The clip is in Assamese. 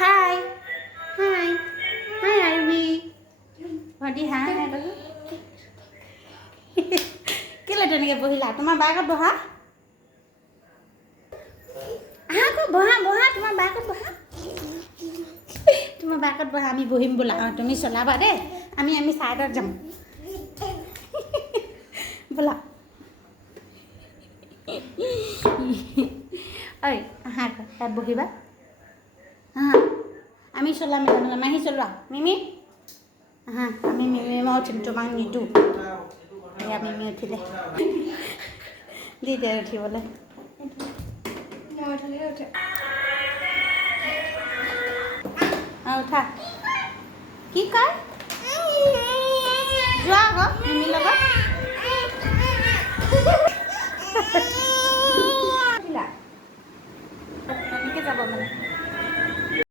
হাই হাই হাই আৰবি ভণ্টি হাই হাই কেলে তেনেকৈ বহিলা তোমাৰ বাগত বহা আকৌ বহা বহা তোমাৰ বাগত বহা তোমাৰ বাগত বহা আমি বহিম বোলা তুমি চলাবা দেই আমি ছাইডত যাম বোলা ঐ আহা আকৌ তাত বহিবা আহা আমি চলাম মেলা মাহী চলোৱা মিমি আহা আমি মিমি মই উঠিম তোমাক নিদিওঁ এয়া মিমি উঠিলে দি দিয়া উঠিবলৈ উঠা কি কয় যোৱা আকৌ মিমিৰ লগত এনেকৈ যাব মানে